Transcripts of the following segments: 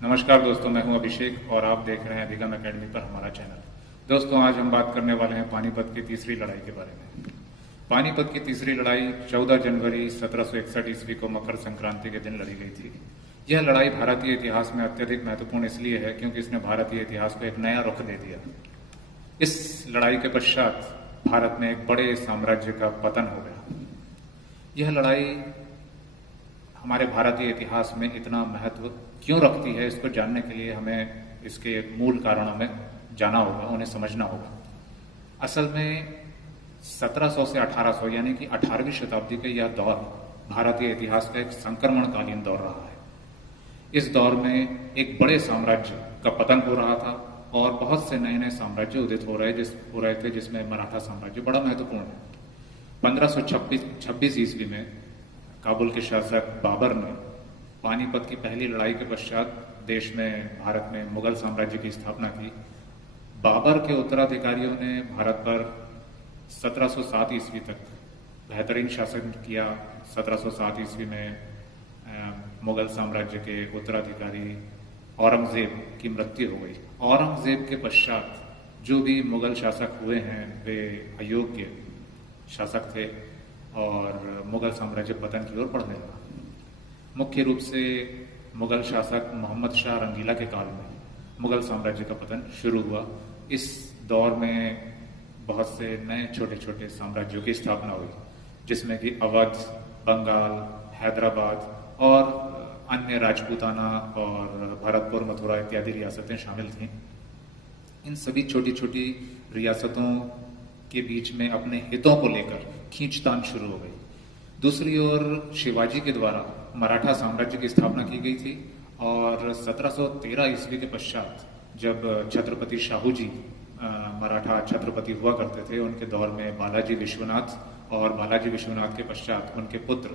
नमस्कार दोस्तों, मैं हूं अभिषेक और आप देख रहे हैं अधिगम एकेडमी पर हमारा चैनल। दोस्तों, आज हम बात करने वाले हैं पानीपत की तीसरी लड़ाई के बारे में। पानीपत की तीसरी लड़ाई 14 जनवरी 1761 ईस्वी को मकर संक्रांति के दिन लड़ी गई थी। यह लड़ाई भारतीय इतिहास में अत्यधिक महत्वपूर्ण इसलिए है क्योंकि इसने भारतीय इतिहास को एक नया रुख दे दिया। इस लड़ाई के पश्चात भारत में एक बड़े साम्राज्य का पतन हो गया। यह लड़ाई हमारे भारतीय इतिहास में इतना महत्व क्यों रखती है, इसको जानने के लिए हमें इसके मूल कारणों में जाना होगा, उन्हें समझना होगा। असल में 1700 से 1800 यानी कि 18वीं शताब्दी का यह दौर भारतीय इतिहास का एक संक्रमणकालीन दौर रहा है। इस दौर में एक बड़े साम्राज्य का पतन हो रहा था और बहुत से नए नए साम्राज्य उदित हो रहे थे, जिसमें मराठा साम्राज्य बड़ा महत्वपूर्ण है। 1526 ईस्वी में काबुल के शासक बाबर ने पानीपत की पहली लड़ाई के पश्चात देश में, भारत में मुगल साम्राज्य की स्थापना की। बाबर के उत्तराधिकारियों ने भारत पर 1707 ईस्वी तक बेहतरीन शासन किया। 1707 ईस्वी में मुगल साम्राज्य के उत्तराधिकारी औरंगजेब की मृत्यु हो गई। औरंगजेब के पश्चात जो भी मुगल शासक हुए हैं वे अयोग्य शासक थे और मुगल साम्राज्य पतन की ओर बढ़ने लगा। मुख्य रूप से मुगल शासक मोहम्मद शाह रंगीला के काल में मुगल साम्राज्य का पतन शुरू हुआ। इस दौर में बहुत से नए छोटे छोटे साम्राज्यों की स्थापना हुई, जिसमें कि अवध, बंगाल, हैदराबाद और अन्य राजपूताना और भरतपुर, मथुरा इत्यादि रियासतें शामिल थीं। इन सभी छोटी छोटी रियासतों के बीच में अपने हितों को लेकर खींचतान शुरू हो गई। दूसरी ओर शिवाजी के द्वारा मराठा साम्राज्य की स्थापना की गई थी और 1713 ईस्वी के पश्चात जब छत्रपति शाहू जी मराठा छत्रपति हुआ करते थे, उनके दौर में बालाजी विश्वनाथ और बालाजी विश्वनाथ के पश्चात उनके पुत्र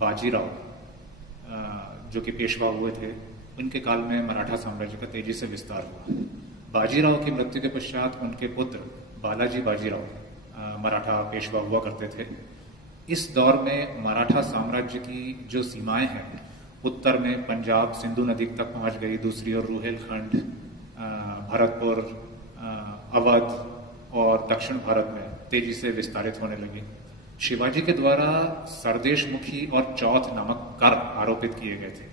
बाजीराव जो कि पेशवा हुए थे, उनके काल में मराठा साम्राज्य का तेजी से विस्तार हुआ। बाजीराव की मृत्यु के पश्चात उनके पुत्र बालाजी बाजीराव मराठा पेशवा हुआ करते थे। इस दौर में मराठा साम्राज्य की जो सीमाएं हैं, उत्तर में पंजाब सिंधु नदी तक पहुंच गई, दूसरी ओर रुहेलखंड, भरतपुर, अवध और दक्षिण भारत में तेजी से विस्तारित होने लगी। शिवाजी के द्वारा सरदेशमुखी और चौथ नामक कर आरोपित किए गए थे।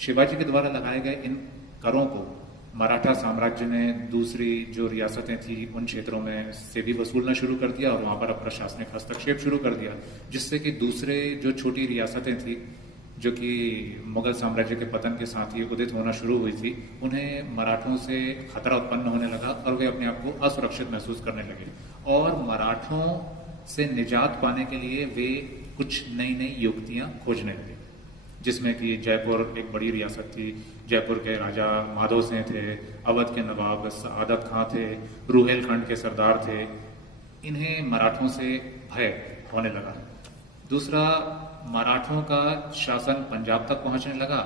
शिवाजी के द्वारा लगाए गए इन करों को मराठा साम्राज्य ने दूसरी जो रियासतें थी उन क्षेत्रों में से भी वसूलना शुरू कर दिया और वहां पर प्रशासनिक हस्तक्षेप शुरू कर दिया, जिससे कि दूसरे जो छोटी रियासतें थी जो कि मुगल साम्राज्य के पतन के साथ ही उदित होना शुरू हुई थी, उन्हें मराठों से खतरा उत्पन्न होने लगा और वे अपने आप को असुरक्षित महसूस करने लगे और मराठों से निजात पाने के लिए वे कुछ नई नई युक्तियां खोजने लगे, जिसमें कि जयपुर एक बड़ी रियासत थी। जयपुर के राजा माधव सिंह थे, अवध के नवाब सआदत खां थे, रुहेलखंड के सरदार थे। इन्हें मराठों से भय होने लगा। दूसरा, मराठों का शासन पंजाब तक पहुंचने लगा।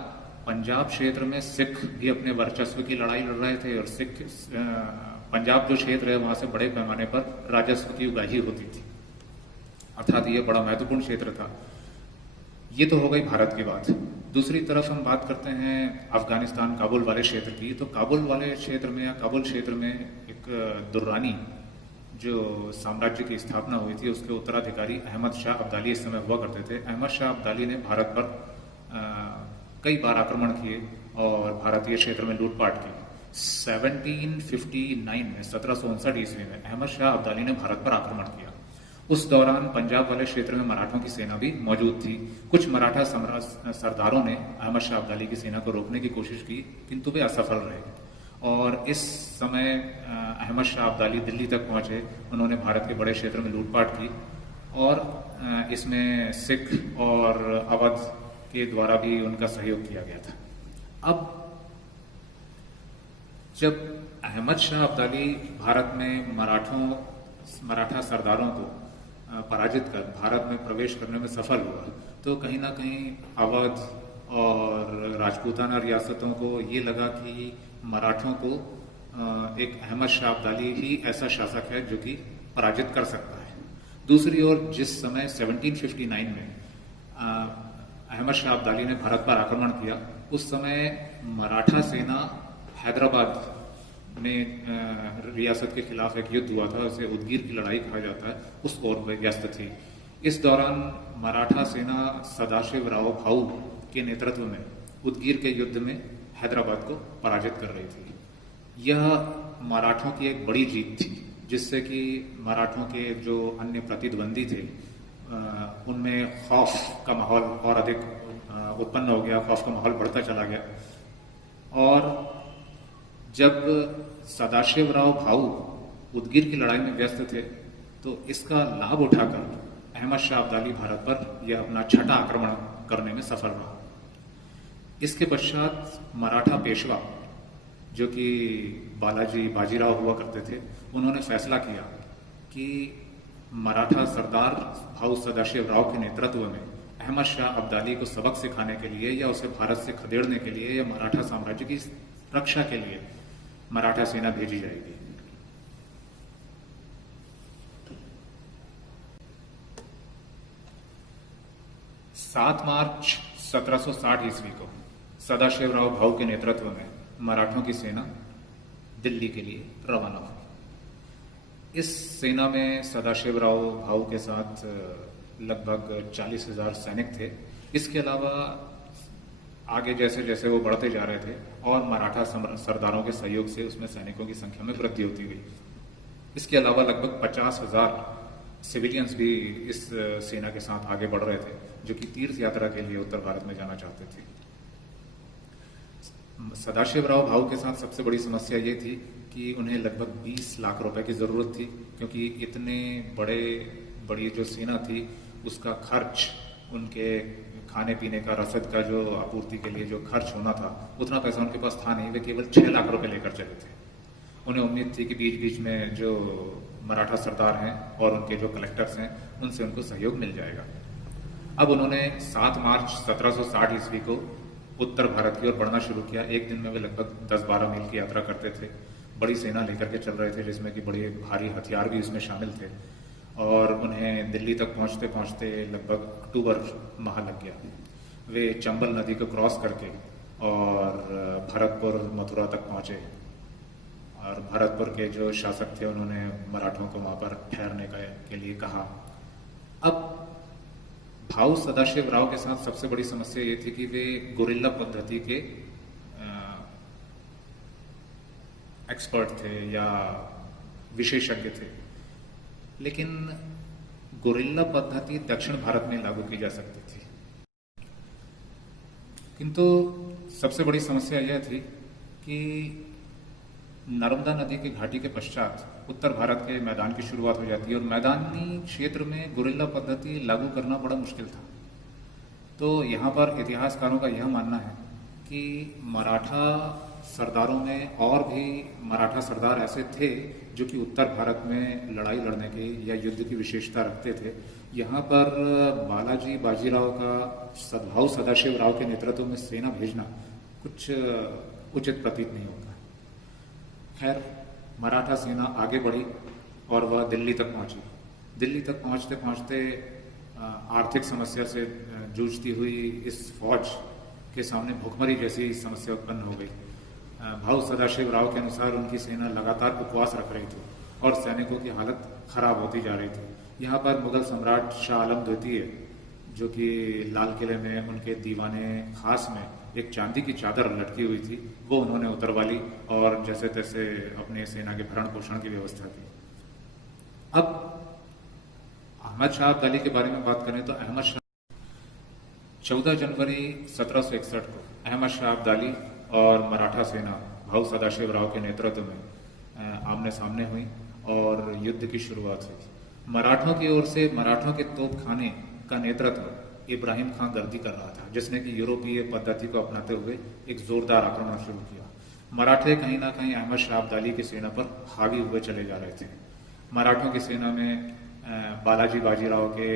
पंजाब क्षेत्र में सिख भी अपने वर्चस्व की लड़ाई लड़ रहे थे और पंजाब जो क्षेत्र है वहां से बड़े पैमाने पर राजस्व की उगाही होती थी, अर्थात ये बड़ा महत्वपूर्ण क्षेत्र था। ये तो हो गई भारत की बात। दूसरी तरफ हम बात करते हैं अफगानिस्तान, काबुल वाले क्षेत्र की। तो काबुल वाले क्षेत्र में या काबुल क्षेत्र में एक दुर्रानी जो साम्राज्य की स्थापना हुई थी, उसके उत्तराधिकारी अहमद शाह अब्दाली इस समय हुआ करते थे। अहमद शाह अब्दाली ने भारत पर कई बार आक्रमण किए और भारतीय क्षेत्र में लूटपाट की। 1759 में 1759 ईस्वी में अहमद शाह अब्दाली ने भारत पर आक्रमण किया। उस दौरान पंजाब वाले क्षेत्र में मराठों की सेना भी मौजूद थी। कुछ मराठा सरदारों ने अहमद शाह अब्दाली की सेना को रोकने की कोशिश की, किंतु वे असफल रहे और इस समय अहमद शाह अब्दाली दिल्ली तक पहुंचे। उन्होंने भारत के बड़े क्षेत्र में लूटपाट की और इसमें सिख और अवध के द्वारा भी उनका सहयोग किया गया था। अब जब अहमद शाह अब्दाली भारत में मराठा सरदारों को पराजित कर भारत में प्रवेश करने में सफल हुआ, तो कहीं ना कहीं अवध और राजपूताना रियासतों को ये लगा कि मराठों को एक अहमद शाह अब्दाली ही ऐसा शासक है जो कि पराजित कर सकता है। दूसरी ओर जिस समय 1759 में अहमद शाह अब्दाली ने भारत पर आक्रमण किया, उस समय मराठा सेना हैदराबाद में रियासत के खिलाफ एक युद्ध हुआ था, उसे उदगीर की लड़ाई कहा जाता है, उस ओर व्यस्त थी। इस दौरान मराठा सेना सदाशिवराव भाऊ के नेतृत्व में उदगीर के युद्ध में हैदराबाद को पराजित कर रही थी। यह मराठों की एक बड़ी जीत थी, जिससे कि मराठों के जो अन्य प्रतिद्वंदी थे उनमें खौफ का माहौल और अधिक उत्पन्न हो गया, खौफ का माहौल बढ़ता चला गया। और जब सदाशिवराव भाऊ उदगीर की लड़ाई में व्यस्त थे तो इसका लाभ उठाकर अहमद शाह अब्दाली भारत पर यह अपना छठा आक्रमण करने में सफल रहा। इसके पश्चात मराठा पेशवा जो कि बालाजी बाजीराव हुआ करते थे, उन्होंने फैसला किया कि मराठा सरदार भाऊ सदाशिवराव के नेतृत्व में अहमद शाह अब्दाली को सबक सिखाने के लिए या उसे भारत से खदेड़ने के लिए या मराठा साम्राज्य की रक्षा के लिए मराठा सेना भेजी जाएगी। सात मार्च 1760 ईस्वी को सदाशिवराव भाऊ के नेतृत्व में मराठों की सेना दिल्ली के लिए रवाना हुई। इस सेना में सदाशिवराव भाऊ के साथ लगभग 40,000 सैनिक थे। इसके अलावा आगे जैसे जैसे वो बढ़ते जा रहे थे और मराठा सरदारों के सहयोग से उसमें सैनिकों की संख्या में वृद्धि होती गई। इसके अलावा लगभग 50,000 सिविलियंस भी इस सेना के साथ आगे बढ़ रहे थे, जो कि तीर्थ यात्रा के लिए उत्तर भारत में जाना चाहते थे। सदाशिवराव भाऊ के साथ सबसे बड़ी समस्या ये थी कि उन्हें लगभग 20 लाख रुपए की जरूरत थी, क्योंकि इतने बड़ी जो सेना थी उसका खर्च, उनके खाने पीने का, रसद का जो आपूर्ति के लिए जो खर्च होना था, उतना पैसा उनके पास था नहीं। वे केवल 6 लाख रुपए लेकर चले थे। उन्हें उम्मीद थी कि बीच बीच में जो मराठा सरदार हैं और उनके जो कलेक्टर्स हैं उनसे उनको सहयोग मिल जाएगा। अब उन्होंने 7 मार्च 1760 ईस्वी को उत्तर भारत की ओर बढ़ना शुरू किया। एक दिन में वे लगभग 10-12 मील की यात्रा करते थे। बड़ी सेना लेकर के चल रहे थे, जिसमें कि बड़े भारी हथियार भी इसमें शामिल थे। और उन्हें दिल्ली तक पहुंचते पहुंचते लगभग अक्टूबर माह लग गया। वे चंबल नदी को क्रॉस करके और भरतपुर मथुरा तक पहुंचे। और भरतपुर के जो शासक थे उन्होंने मराठों को वहां पर ठहरने के लिए कहा। अब भाऊ सदाशिवराव के साथ सबसे बड़ी समस्या ये थी कि वे गुरिल्ला पद्धति के एक्सपर्ट थे या विशेषज्ञ थे, लेकिन गुरिल्ला पद्धति दक्षिण भारत में लागू की जा सकती थी। किंतु सबसे बड़ी समस्या यह थी कि नर्मदा नदी की घाटी के पश्चात उत्तर भारत के मैदान की शुरुआत हो जाती है और मैदानी क्षेत्र में गुरिल्ला पद्धति लागू करना बड़ा मुश्किल था। तो यहाँ पर इतिहासकारों का यह मानना है कि मराठा सरदारों में और भी मराठा सरदार ऐसे थे जो कि उत्तर भारत में लड़ाई लड़ने की या युद्ध की विशेषता रखते थे। यहाँ पर बालाजी बाजीराव का भाऊ सदाशिवराव के नेतृत्व में सेना भेजना कुछ उचित प्रतीत नहीं होता। खैर, मराठा सेना आगे बढ़ी और वह दिल्ली तक पहुंची। दिल्ली तक पहुंचते पहुंचते आर्थिक समस्या से जूझती हुई इस फौज के सामने भुखमरी जैसी समस्या उत्पन्न हो गई। भाऊ सदाशिवराव के अनुसार उनकी सेना लगातार उपवास रख रही थी और सैनिकों की हालत खराब होती जा रही थी। यहाँ पर मुगल सम्राट शाह आलम द्वितीय, जो कि लाल किले में उनके दीवाने खास में एक चांदी की चादर लटकी हुई थी, वो उन्होंने उतरवा ली और जैसे तैसे अपने सेना के भरण पोषण की व्यवस्था की। अब अहमद शाह अब्दाली के बारे में बात करें तो अहमद शाह 14 जनवरी 1761 को अहमद शाह अब्दाली और मराठा सेना भाऊ सदाशिवराव के नेतृत्व में आमने सामने हुई और युद्ध की शुरुआत हुई। मराठों की ओर से मराठों के तोपखाने का नेतृत्व इब्राहिम खां गर्दी कर रहा था, जिसने कि यूरोपीय पद्धति को अपनाते हुए एक जोरदार आक्रमण शुरू किया। मराठे कहीं ना कहीं अहमद शाह अब्दाली की सेना पर हावी हुए चले जा रहे थे। मराठों की सेना में बालाजी बाजीराव के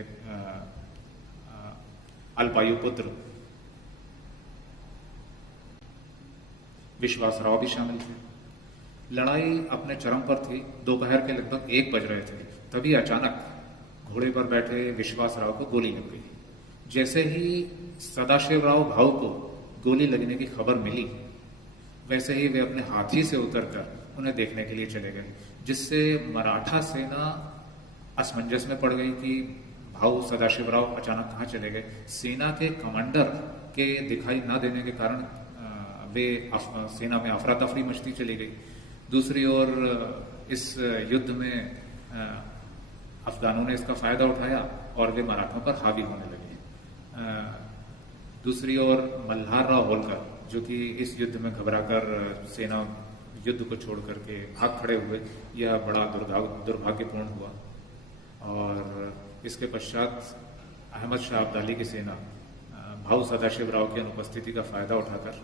एक अल्पायु पुत्र विश्वासराव भी शामिल थे। लड़ाई अपने चरम पर थी। दोपहर के लगभग 1 बज रहे थे, तभी अचानक घोड़े पर बैठे विश्वासराव को गोली लग गई। जैसे ही सदाशिवराव भाऊ को गोली लगने की खबर मिली, वैसे ही वे अपने हाथी से उतरकर उन्हें देखने के लिए चले गए, जिससे मराठा सेना असमंजस में पड़ गई कि भाऊ सदाशिवराव अचानक कहाँ चले गए। सेना के कमांडर के दिखाई न देने के कारण वे सेना में अफरा तफरी मचती चली गई। दूसरी ओर इस युद्ध में अफगानों ने इसका फायदा उठाया और वे मराठों पर हावी होने लगे। दूसरी ओर मल्हार राव होलकर, जो कि इस युद्ध में घबराकर सेना युद्ध को छोड़ करके भाग खड़े हुए, यह बड़ा दुर्भाग्यपूर्ण हुआ। और इसके पश्चात अहमद शाह अब्दाली की सेना भाऊ सदाशिवराव की अनुपस्थिति का फायदा उठाकर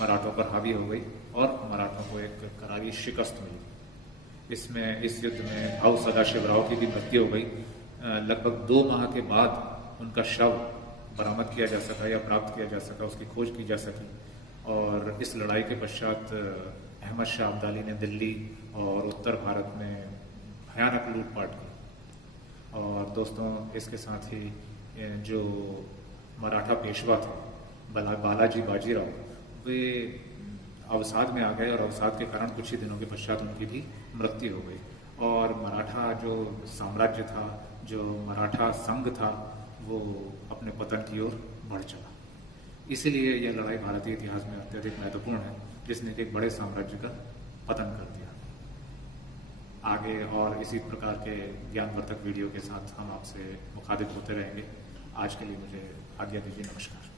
मराठों पर हावी हो गई और मराठों को एक करारी शिकस्त मिली। इस युद्ध में भाऊ सदाशिवराव की भी मृत्यु हो गई। लगभग 2 माह के बाद उनका शव बरामद किया जा सका या प्राप्त किया जा सका, उसकी खोज की जा सकी। और इस लड़ाई के पश्चात अहमद शाह अब्दाली ने दिल्ली और उत्तर भारत में भयानक लूटपाट की। और दोस्तों, इसके साथ ही जो मराठा पेशवा थे बालाजी बाजीराव, वे अवसाद में आ गए और अवसाद के कारण कुछ ही दिनों के पश्चात उनकी भी मृत्यु हो गई। और मराठा जो साम्राज्य था, जो मराठा संघ था, वो अपने पतन की ओर बढ़ चला। इसीलिए यह लड़ाई भारतीय इतिहास में अत्यधिक महत्वपूर्ण है, जिसने एक बड़े साम्राज्य का पतन कर दिया। आगे और इसी प्रकार के ज्ञानवर्धक वीडियो के साथ हम आपसे मुखातिब होते रहेंगे। आज के लिए मुझे आज्ञा दीजिए। नमस्कार।